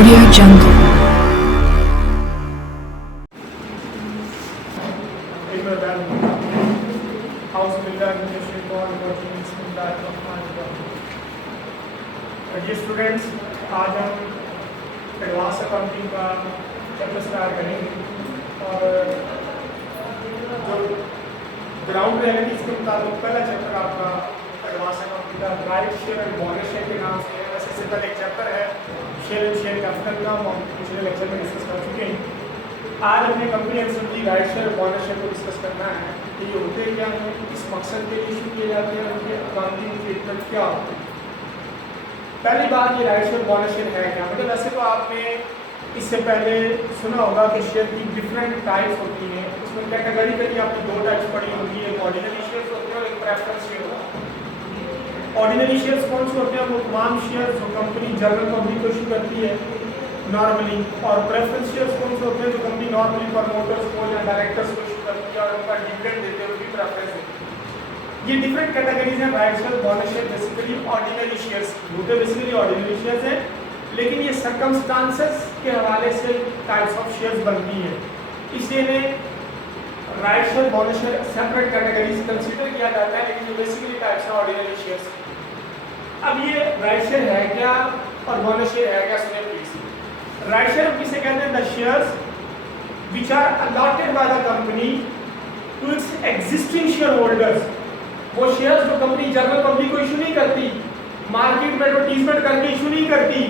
Audio Jungle. जी students, आज हम advance accounting का चैप्टर स्टार्ट करेंगे और जो ग्राउंड रियलिटीज के मुताबिक पहला चैप्टर आपका एडवांस अकाउंटिंग का राइट शेयर और बोनस शेयर के नाम से है। वैसे सिंपल एक चैप्टर है, शेयर एंड शेयर कैपिटल का, हम पिछले लेक्चर में डिस्कस कर चुके हैं। आज अपने company and simply write share और बोनस शेयर को डिस्कस करना है कि ये होते क्या हैं, किस मकसद के लिए इशू किए जाते हैं, उनके अकाउंटिंग ट्रीटमेंट क्या होते हैं। पहली बात, ये राइट शेयर बोनस शेयर है क्या? मतलब वैसे तो आपने इससे पहले सुना होगा कि शेयर की डिफरेंट टाइप्स होती हैं। उसमें कैटेगरिकली आपने दो टाइप्स पढ़ी होंगी, एक ऑर्डिनरी शेयर्स होते हैं और एक प्रेफरेंस शेयर होता है। ऑर्डिनरी शेयर्स कौन से होते हैं? वो तमाम शेयर्स जो कंपनी जनरल पब्लिक को इशू करती है नॉर्मली, और प्रेफरेंस शेयर्स कौन से होते हैं? जो कंपनी नॉर्मली प्रमोटर्स को या डायरेक्टर्स को इशू करती है और उनका डिविडेंड देते हैं, उनकी प्रेफरेंस देती है। ये डिफरेंट कैटेगरीज हैं right share bonus share. Basically ordinary shares होते बेसिकली ऑर्डिनरी शेयर्स हैं, लेकिन ये सर्कमस्टांसेस के हवाले से टाइप्स ऑफ शेयर्स बनती हैं, इसलिए इन्हें right share bonus share separate categories consider किया जाता है, लेकिन ये बेसिकली टाइप्स हैं ऑर्डिनरी शेयर्स। अब ये राइट शेयर है क्या और बोनस शेयर है क्या, सुनिए प्लीज। राइट शेयर किसे कहते हैं? The shares which are allotted by the company to its existing share holders. वो शेयर्स जो कंपनी जनरल पब्लिक को इशू नहीं करती, मार्केट में एडवर्टीजमेंट करके इशू नहीं करती,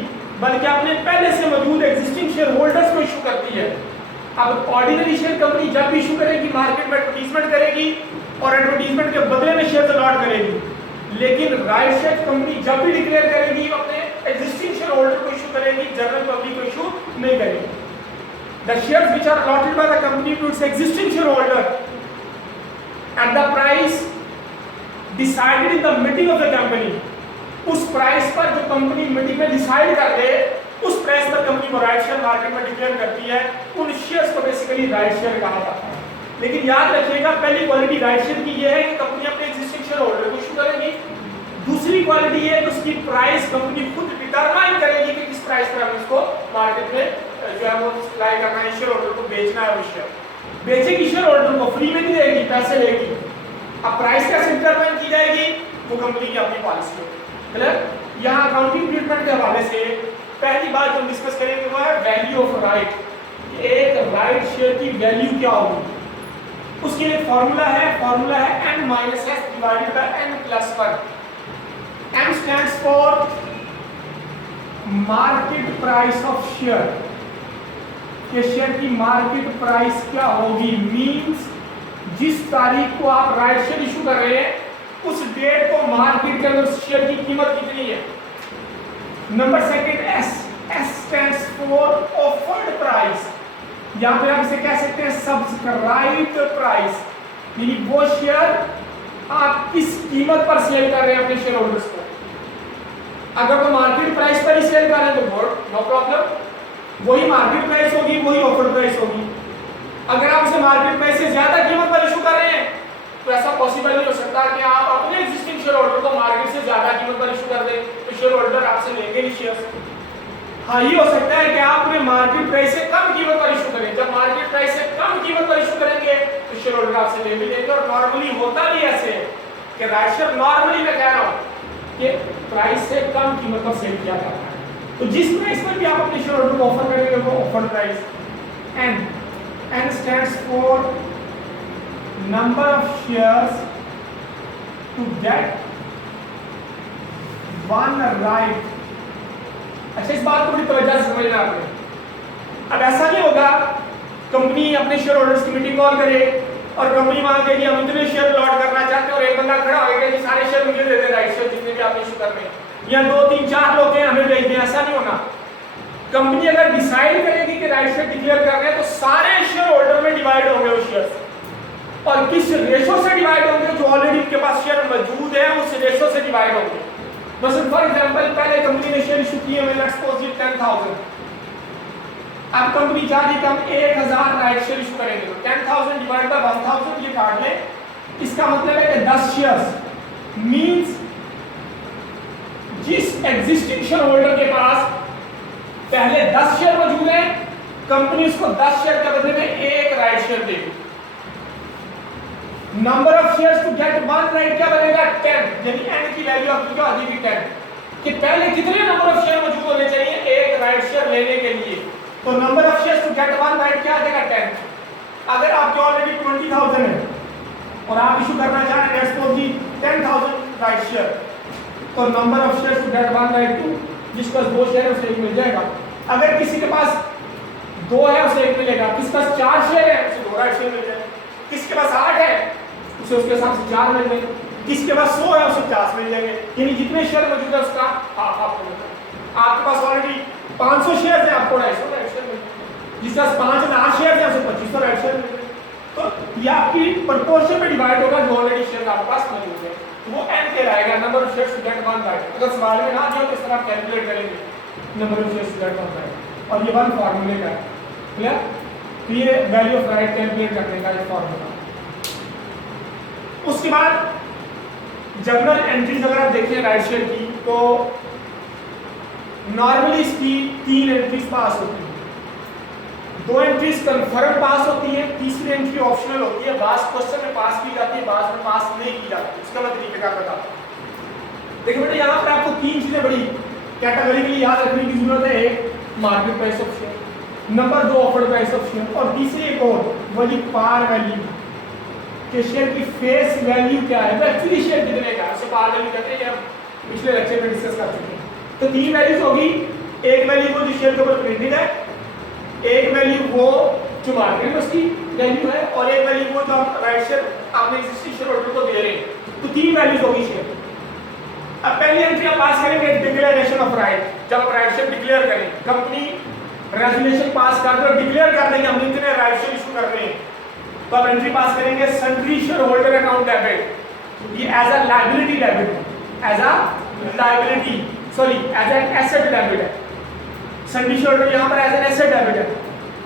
बल्कि अपने पहले से मौजूद एग्जिस्टिंग शेयर होल्डर्स को इशू करती है। अब ऑर्डिनरी शेयर कंपनी जब भी इशू करेगी, मार्केट में एडवर्टीजमेंट करेगी और एडवर्टीजमेंट के बदले में शेयर अलॉट करेगी। लेकिन राइट शेयर कंपनी जब भी डिक्लेयर करेगी, अपने एग्जिस्टिंग शेयर होल्डर को इशू करेगी, जनरल पब्लिक को इशू नहीं करेगी। The shares which are allotted by the company to its existing share holder at the price decided in the meeting of the company, उस price पर जो company meeting में decide कर दे, उस प्राइस पर कंपनी को राइट शेयर मार्केट में declare करती है, उन शेयर्स को बेसिकली राइट शेयर कहा जाता है। लेकिन याद रखिएगा, पहली क्वालिटी राइट शेयर की ये है कि कंपनी अपने एग्जिस्टिंग शेयर होल्डर को इशू करेगी। दूसरी क्वालिटी है कि उसकी प्राइस कंपनी खुद डिटरमाइन करेगी कि किस प्राइस पर हम इसको मार्केट में जो है वो सप्लाई करना है, शेयर होल्डर को बेचना है। वो शेयर बेचेगी, शेयर होल्डर को फ्री में नहीं देगी, पैसे लेगी। अब प्राइस कैसे डिटरमाइन की जाएगी? वो कंपनी की अपनी पॉलिसी होगी। मतलब यहाँ अकाउंटिंग ट्रीटमेंट के हवाले से पहली बात जो डिस्कस करेंगे वो है वैल्यू ऑफ राइट। एक राइट शेयर की वैल्यू क्या होगी, उसके लिए फॉर्मूला है n minus S divided by n plus 1। m stands for market price of share. ये शेयर की मार्केट प्राइस क्या होगी? मींस जिस तारीख को आप राइट शेयर इशू कर रहे हैं, उस डेट को मार्केट के अंदर शेयर की कीमत कितनी है। Number second S stands for offered price, या फिर आप इसे कह सकते हैं सब्सक्राइब्ड प्राइस, यानी वो शेयर आप किस कीमत पर सेल कर रहे हैं अपने शेयर होल्डर्स को। अगर वो मार्केट प्राइस पर ही सेल कर रहे हैं तो नो प्रॉब्लम, वही मार्केट प्राइस होगी, वही ऑफर प्राइस होगी। अगर आप उसे मार्केट प्राइस से ज्यादा कीमत पर इशू कर रहे हैं, तो ऐसा पॉसिबल नहीं हो सकता कि आप अपने एग्जिस्टिंग शेयर होल्डर को मार्केट से ज्यादा कीमत पर इशू कर दें, तो शेयर होल्डर आपसे लेंगे नहीं शेयर्स। हाँ, ये हो सकता है कि आप अपने मार्केट प्राइस से कम कीमत पर इशू करें। जब मार्केट प्राइस से कम कीमत पर इशू करेंगे तो शेयर होल्डर आपसे ले भी लेंगे। और नॉर्मली होता भी ऐसे है कि राइट शेयर नॉर्मली मैं कह रहा हूँ कि प्राइस से कम कीमत पर सेल किया जाता है। तो जिस प्राइस पर भी आप अपने शेयर होल्डर को ऑफर करेंगे वो offer price. N stands for number of shares to get one right। अच्छा, इस बात को बड़ी तवज्जो से समझना आपने। अब ऐसा नहीं होगा कंपनी अपने शेयर होल्डर्स की मीटिंग कॉल करे और कंपनी वहां कहेगी हम इतने शेयर लॉट करना चाहते हैं, और एक बंदा खड़ा होगा कि सारे शेयर मुझे दे दे, राइट शेयर जितने भी आप इशू कर रहे हैं, या 2 3 4 लोग हैं हमें भेज दें। ऐसा नहीं होना। कंपनी अगर डिसाइड करेगी कि राइट शेयर डिक्लेयर कर रहे हैं, तो सारे शेयर होल्डर में डिवाइड होंगे वो शेयर्स, और किस रेशो से डिवाइड होंगे? जो ऑलरेडी उनके पास शेयर मौजूद है उस रेशो से डिवाइड होंगे। बस फॉर एग्जांपल, पहले कंपनी ने शेयर इशू किए हुए, लेट्स सपोज 10,000। अब कंपनी चाह रही कि हम 1000 राइट शेयर इशू करेंगे, तो 10,000 डिवाइड बाय 1000 ये काट लें। इसका मतलब है कि 10 शेयर्स मींस जिस एग्जिस्टिंग शेयर होल्डर के पास पहले 10 शेयर मौजूद हैं, कंपनी उसको 10 शेयर के बदले में एक राइट शेयर देगी। Number of shares to get one right क्या बनेगा 10, यानी एन की वैल्यू आपकी क्या आ जाएगी 10, कि पहले कितने नंबर ऑफ शेयर मौजूद होने चाहिए एक राइट शेयर लेने के लिए। तो number of shares to get one right क्या आ जाएगा 10। अगर आपके ऑलरेडी 20,000 है और आप इशू करना चाह रहे हैं लेट्स सपोज जी 10,000 राइट शेयर, तो number of shares to get one right 2, जिसके पास 2 शेयर है उसे 1 मिल जाएगा। अगर किसी के पास 2 है उसे 1 मिलेगा, किसी के पास 4 शेयर है उसे 2 राइट शेयर मिल जाएगा, किसी के पास 8 है उसे उसके हिसाब से 4 मिल जाएंगे, किसी के पास 100 है उसे 50 मिल जाएंगे, यानी जितने शेयर मौजूद है उसका हाफ हाफ मिलेगा। आपके पास ऑलरेडी 500 शेयर है आपको 250 राइट शेयर मिलेगा, जिसके पास 5,000 शेयर है उसे 2500 राइट शेयर मिलेगा। तो ये आपकी प्रोपोर्शन में डिवाइड होगा जो ऑलरेडी शेयर आपके पास मौजूद है, तो वो n के रहेगा number of shares to get one right. अगर सवाल में ना दिया तो इस तरह आप कैलकुलेट करेंगे number of shares to get one right, और ये वन फार्मूले का है, क्लियर। तो ये वैल्यू ऑफ राइट कैलकुलेट करने का ये फार्मूला। उसके बाद जर्नल एंट्रीज अगर आप देखें राइट शेयर की, तो नॉर्मली इसकी 3 एंट्रीज पास होती है, 2 एंट्रीज कंफर्म पास होती है, तीसरी एंट्री ऑप्शनल होती है, बास क्वेश्चन में पास की जाती है, बास में पास नहीं की जाती। इसका मैं तरीकेकार बताता हूं। देखिए बेटा यहाँ पर आपको 3 चीजें बड़ी कैटेगरी के लिए याद रखने की जरूरत है। एक market price of share, number 2 offered price of share, और तीसरी एक और वही पार वैल्यू के शेयर की फेस वैल्यू क्या है, एक्चुअली शेयर कितने का है उसे पार वैल्यू कहते हैं, हम पिछले लेक्चर में डिस्कस कर चुके हैं। तो 3 वैल्यूज होगी, एक वैल्यू वो जो शेयर के ऊपर प्रिंटेड है, एक वैल्यू वो जो मार्केट में उसकी वैल्यू है, और एक वैल्यू वो जो आप राइट शेयर आपने एग्जिस्टिंग शेयर होल्डर को दे रहे हैं। तो 3 वैल्यूज होगी शेयर। अब पहली एंट्री आप पास करेंगे डिक्लेरेशन ऑफ राइट, जब आप राइट शेयर डिक्लेयर करें, कंपनी रेजोल्यूशन पास कर दे और डिक्लेयर कर देंगे हम इतने राइट शेयर इशू कर रहे हैं, तो आप एंट्री पास करेंगे sundry share holder account debit, ये एज अ लायबिलिटी डेबिट है, as a liability sorry as an asset debit है। सन्ड्री शेयर होल्डर यहाँ पर एज एन एसेट डेबिट है,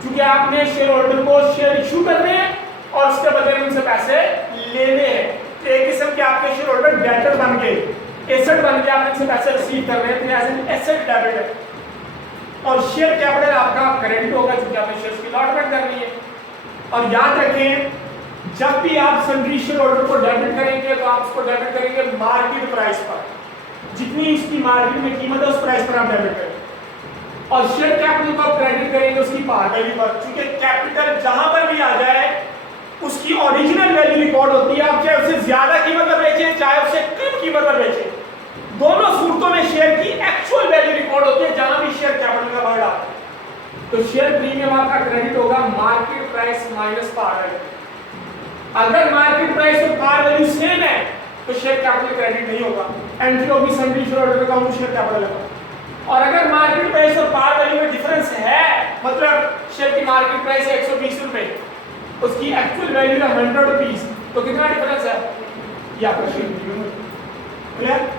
क्योंकि आपने शेयर होल्डर को शेयर इशू करने हैं और उसके बदले में उनसे पैसे लेने हैं। तो एक किस्म के आपके शेयर होल्डर डेटर बन गए, एसेट बन गए, आपने उनसे पैसे रिसीव कर रहे हैं, तो एज एन एसेट डेबिट है। और शेयर कैपिटल आपका क्रेडिट होगा क्योंकि आपने शेयर्स की अलॉटमेंट करनी है। और याद रखें जब भी आप सन्ड्री शेयर होल्डर को डेबिट करेंगे तो आप उसको डेबिट करेंगे मार्केट प्राइस पर, जितनी इसकी मार्केट में कीमत है उस प्राइस पर आप डेबिट करेंगे। और शेयर कैपिटल को आप क्रेडिट करेंगे उसकी पार वैल्यू पर, क्योंकि कैपिटल जहां पर भी आ जाए उसकी ओरिजिनल वैल्यू रिकॉर्ड होती है, आप चाहे उससे ज्यादा कीमत पर बेचें चाहे उससे कम कीमत पर बेचें, दोनों सूरतों में शेयर की एक्चुअल वैल्यू रिकॉर्ड होती है जहां भी शेयर कैपिटल का वर्ड आता है। तो शेयर प्रीमियम आपका क्रेडिट होगा market price minus par value. अगर मार्केट प्राइस और पार वैल्यू सेम है तो शेयर कैपिटल क्रेडिट नहीं होगा, एंट्री होगी sundry share holder account share capital account. और अगर मार्केट प्राइस और पार वैल्यू में डिफरेंस है, मतलब शेयर की मार्केट प्राइस है 120 रुपए, उसकी एक्चुअल वैल्यू है 100 रुपीज, तो कितना डिफरेंस है ये आपका शेयर प्रीमियम। क्लियर,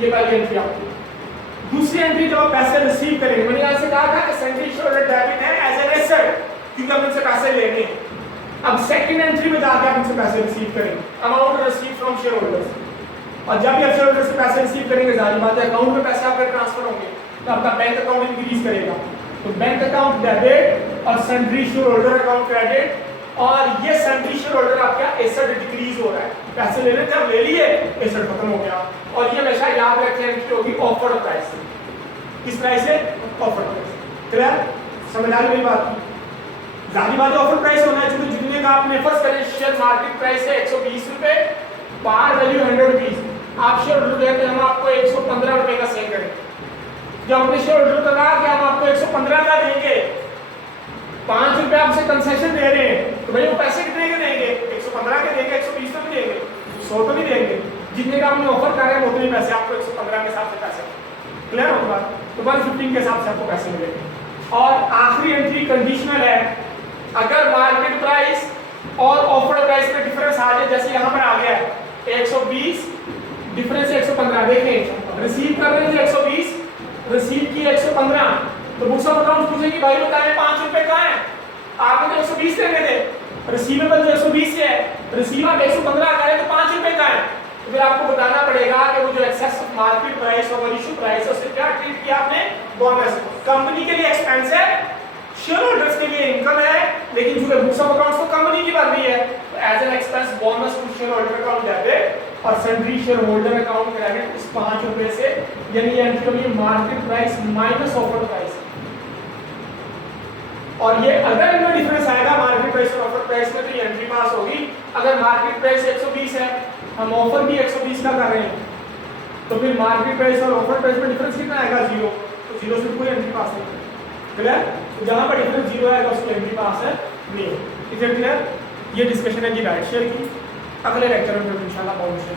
ये पहली एंट्री आपकी। दूसरी एंट्री जब आप पैसे रिसीव करेंगे, मैंने यहां से कहा था कि सन्ड्री शेयर होल्डर डेबिट है एज एन एसेट क्योंकि हम इनसे पैसे लेंगे। अब सेकंड एंट्री में जाके आप इनसे पैसे रिसीव करेंगे, amount receive from share holders. और जब भी आप शेयर होल्डर से पैसे रिसीव करेंगे जाहिर बात है अकाउंट में पैसे आपके ट्रांसफर होंगे, तो आपका बैंक अकाउंट इंक्रीज करेगा। तो बैंक अकाउंट डेबिट और sundry share holder account credit, और ये सन्ड्री शेयर होल्डर आपका एसेट डिक्रीज हो रहा है, पैसे लेने थे आप ले लिए, एसेट खत्म हो गया। और ये हमेशा याद रखें एंट्री होगी ऑफर्ड प्राइस से। किस प्राइस से? Offered price. क्लियर, समझ आ रही मेरी बात? जाहिर बात है ऑफर प्राइस होना है, क्योंकि जितने का आपने फर्स्ट करें शेयर मार्केट प्राइस है 120 रुपए, पार वैल्यू 100 रुपीज, आप शेयर होल्डर कहते हैं हम आपको 115 रुपए का सेल करेंगे। जब अपने शेयर होल्डर को कहा कि हम आपको 115 का देंगे, 5 रुपए आपसे कंसेशन दे रहे हैं, तो भाई वो पैसे कितने के देंगे? 115 के देंगे, 120 तो नहीं देंगे, 100 तो नहीं देंगे, जितने का हमने ऑफर कर रहे हैं उतने पैसे आपको 115 के हिसाब से पैसे। क्लियर होगा बात? तो 115 के हिसाब से आपको पैसे मिलेंगे। और आखिरी एंट्री कंडीशनल है, अगर मार्केट प्राइस और ऑफर्ड प्राइस में डिफरेंस आ जाए, जैसे यहाँ पर आ गया 120 डिफरेंस 115, देखें रिसीव कर रहे थे 120, रिसीव की 115, तो बुक्स ऑफ अकाउंट पूछेगी भाई बताएं 5 रुपए कहाँ है, आपने तो 120 देने थे, रिसीवेबल जो 120 से है, रिसीव आप 115 करें तो 5 रुपए का है, तो फिर आपको बताना पड़ेगा कि वो जो excess of market price over issue price, उससे क्या ट्रीट किया आपने, बोनस। कंपनी के लिए एक्सपेंस है, शेयर होल्डर्स के लिए इनकम है, लेकिन चूंकि बुक्स ऑफ अकाउंट्स तो कंपनी की बन रही है तो as an expense bonus to share holder account debit और sundry share holder account credit इस 5 रुपए से, यानी ये एंट्री होगी market price minus offer price. और ये अगर इनमें डिफरेंस आएगा मार्केट प्राइस और ऑफर प्राइस में तो ये एंट्री पास होगी। अगर मार्केट प्राइस 120 है, हम ऑफर भी 120 का कर रहे हैं, तो फिर मार्केट प्राइस और ऑफर प्राइस में डिफरेंस कितना आएगा, 0। तो 0 से कोई एंट्री पास नहीं है, क्लियर। तो जहां पर डिफरेंस 0 आएगा उसकी एंट्री पास है नहीं। Is it clear? ये डिस्कशन है जी राइट शेयर की। अगले लेक्चर में इंशाल्लाह बाउंड शेयर